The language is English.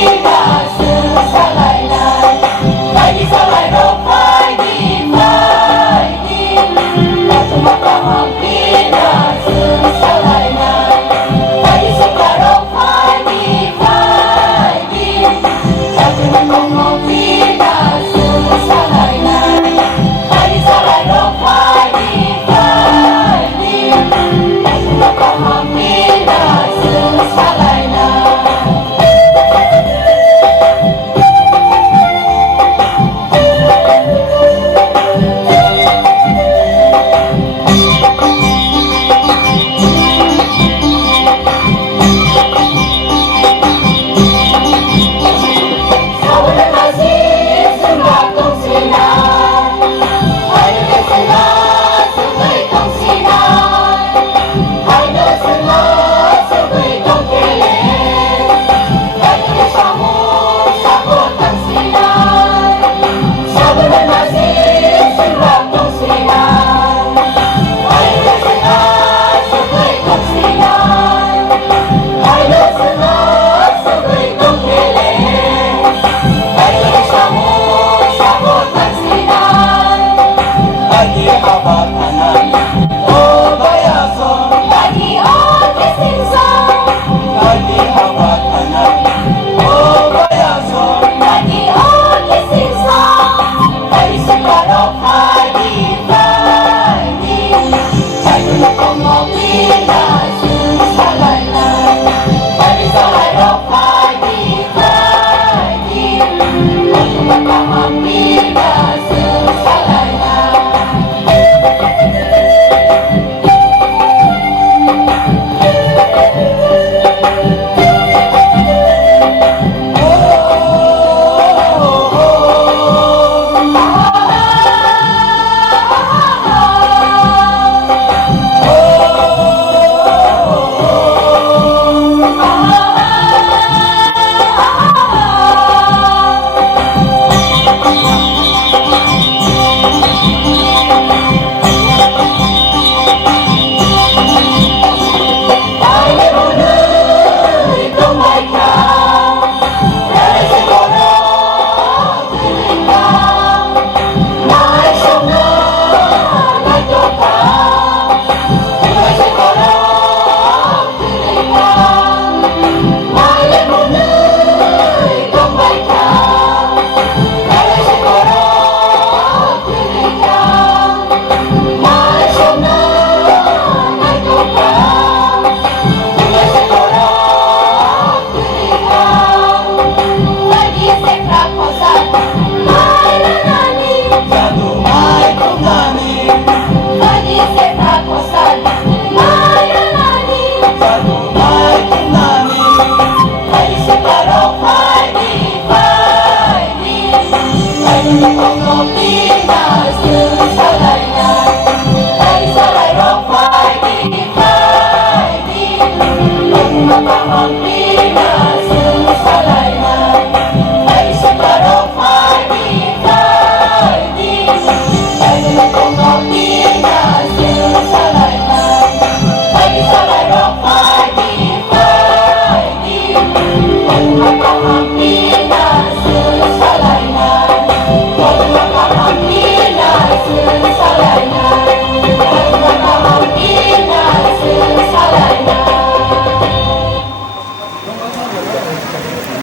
Pilipinas sa laylay. Lagi sa layro fighting, fighting. At tumatahang Pinas sa laylay. Lagi sa layro fighting, fighting. At tumatahang Pinas sa laylay. Lagi sa layro fighting, fighting. At tumatahang Pinas sa laylay. Lagi habatanan, oh bayason. Lagi kesinsan, Lagi habatanan, oh bayason. lagi kesinsan. Lagi sa layro fighting, fighting. Ay, tumatahang Pinas